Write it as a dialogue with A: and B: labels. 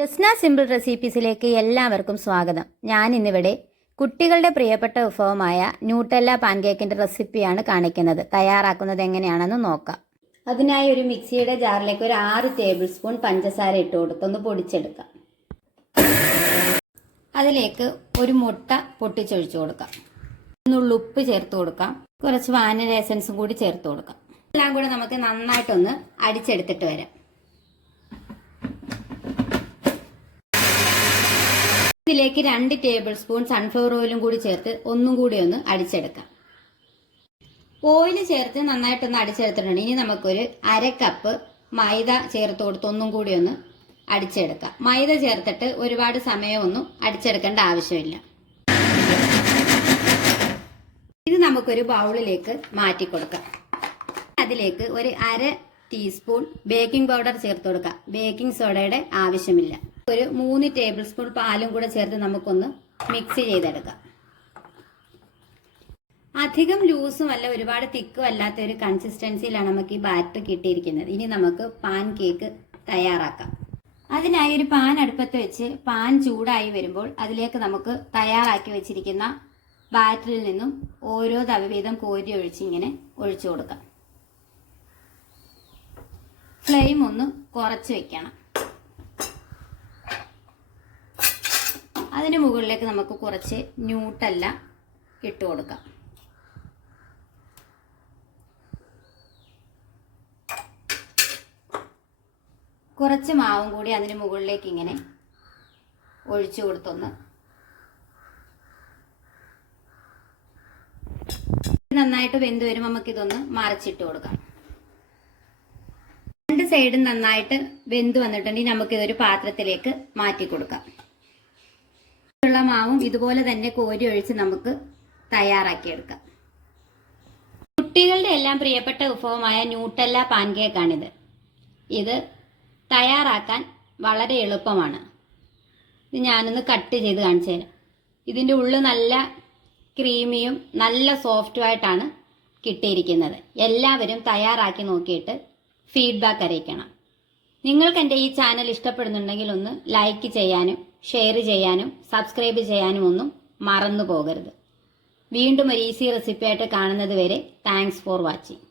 A: Jasna simple റെസിപ്പീസിലേക്ക് എല്ലാവർക്കും സ്വാഗതം. ഞാൻ ഇന്നിവിടെ കുട്ടികളുടെ പ്രിയപ്പെട്ട വിഭവമായ ന്യൂട്ടല്ല പാൻകേക്കിന്റെ റെസിപ്പിയാണ് കാണിക്കുന്നത്. തയ്യാറാക്കുന്നത് എങ്ങനെയാണെന്ന് നോക്കാം. അതിനായി ഒരു മിക്സിയുടെ ജാറിലേക്ക് ഒരു ആറ് ടേബിൾ സ്പൂൺ പഞ്ചസാര ഇട്ട് കൊടുത്തൊന്ന് പൊടിച്ചെടുക്കാം. അതിലേക്ക് ഒരു മുട്ട പൊട്ടിച്ചൊഴിച്ചു കൊടുക്കാം. ഉപ്പ് ചേർത്ത് കൊടുക്കാം. കുറച്ച് വാനില എസൻസും കൂടി ചേർത്ത് കൊടുക്കാം. എല്ലാം കൂടെ നമുക്ക് നന്നായിട്ടൊന്ന് അടിച്ചെടുത്തിട്ട് വരാം. ഇതിലേക്ക് രണ്ട് ടേബിൾ സ്പൂൺ സൺഫ്ലവർ ഓയിലും കൂടി ചേർത്ത് ഒന്നും കൂടി ഒന്ന് അടിച്ചെടുക്കാം. ഓയിൽ ചേർത്ത് നന്നായിട്ടൊന്ന് അടിച്ചെടുത്തിട്ടുണ്ട്. ഇനി നമുക്കൊരു അര കപ്പ് മൈദ ചേർത്ത് കൊടുത്ത് ഒന്നും കൂടി ഒന്ന് അടിച്ചെടുക്കാം. മൈദ ചേർത്തിട്ട് ഒരുപാട് സമയമൊന്നും അടിച്ചെടുക്കേണ്ട ആവശ്യമില്ല. ഇത് നമുക്കൊരു ബൗളിലേക്ക് മാറ്റി കൊടുക്കാം. അതിലേക്ക് ഒരു അര ടീസ്പൂൺ ബേക്കിംഗ് പൗഡർ ചേർത്ത് കൊടുക്കാം. ബേക്കിംഗ് സോഡയുടെ ആവശ്യമില്ല. ഒരു മൂന്ന് ടേബിൾ സ്പൂൺ പാലും കൂടെ ചേർത്ത് നമുക്കൊന്ന് മിക്സ് ചെയ്തെടുക്കാം. അധികം ലൂസും അല്ല ഒരുപാട് തിക്കും അല്ലാത്ത ഒരു കൺസിസ്റ്റൻസിയിലാണ് നമുക്ക് ഈ ബാറ്റർ കിട്ടിയിരിക്കുന്നത്. ഇനി നമുക്ക് പാൻ കേക്ക് തയ്യാറാക്കാം. അതിനായി ഒരു പാൻ അടുപ്പത്ത് വെച്ച് പാൻ ചൂടായി വരുമ്പോൾ അതിലേക്ക് നമുക്ക് തയ്യാറാക്കി വെച്ചിരിക്കുന്ന ബാറ്ററിൽ നിന്നും ഓരോ തവവീതം കോരി ഒഴിച്ച് ഇങ്ങനെ ഒഴിച്ചു കൊടുക്കാം. ഫ്ലെയിം ഒന്ന് കുറച്ച് വെക്കണം. അതിന് മുകളിലേക്ക് നമുക്ക് കുറച്ച് ന്യൂട്ടല്ല ഇട്ട് കൊടുക്കാം. കുറച്ച് മാവും കൂടി അതിന് മുകളിലേക്ക് ഇങ്ങനെ ഒഴിച്ചു കൊടുത്തൊന്ന്. നന്നായിട്ട് വെന്ത് വരുമ്പോൾ നമുക്ക് നമുക്കിതൊന്ന് മറച്ചിട്ട് കൊടുക്കാം. രണ്ട് സൈഡും നന്നായിട്ട് വെന്ത് വന്നിട്ടുണ്ടെങ്കിൽ നമുക്കിതൊരു പാത്രത്തിലേക്ക് മാറ്റി കൊടുക്കാം. ഉള്ള മാവും ഇതുപോലെ തന്നെ കോരി ഒഴിച്ച് നമുക്ക് തയ്യാറാക്കിയെടുക്കാം. കുട്ടികളുടെ എല്ലാം പ്രിയപ്പെട്ട വിഭവമായ ന്യൂട്ടല്ല പാൻകേക്കാണിത്. ഇത് തയ്യാറാക്കാൻ വളരെ എളുപ്പമാണ്. ഇത് ഞാനൊന്ന് കട്ട് ചെയ്ത് കാണിച്ചു തരാം. ഇതിന്റെ ഉള്ളു നല്ല ക്രീമിയും നല്ല സോഫ്റ്റുമായിട്ടാണ് കിട്ടിയിരിക്കുന്നത്. എല്ലാവരും തയ്യാറാക്കി നോക്കിയിട്ട് ഫീഡ്ബാക്ക് അറിയിക്കണം. നിങ്ങൾക്ക് എന്റെ ഈ ചാനൽ ഇഷ്ടപ്പെടുന്നുണ്ടെങ്കിൽ ഒന്ന് ലൈക്ക് ചെയ്യാനും ഷെയർ ചെയ്യാനും സബ്സ്ക്രൈബ് ചെയ്യാനും ഒന്നും മറന്നു പോകരുത് വീണ്ടും ഒരു ഈസി റെസിപ്പി ആയിട്ട് കാണുന്നത് വരെ താങ്ക്സ് ഫോർ വാച്ചിങ്.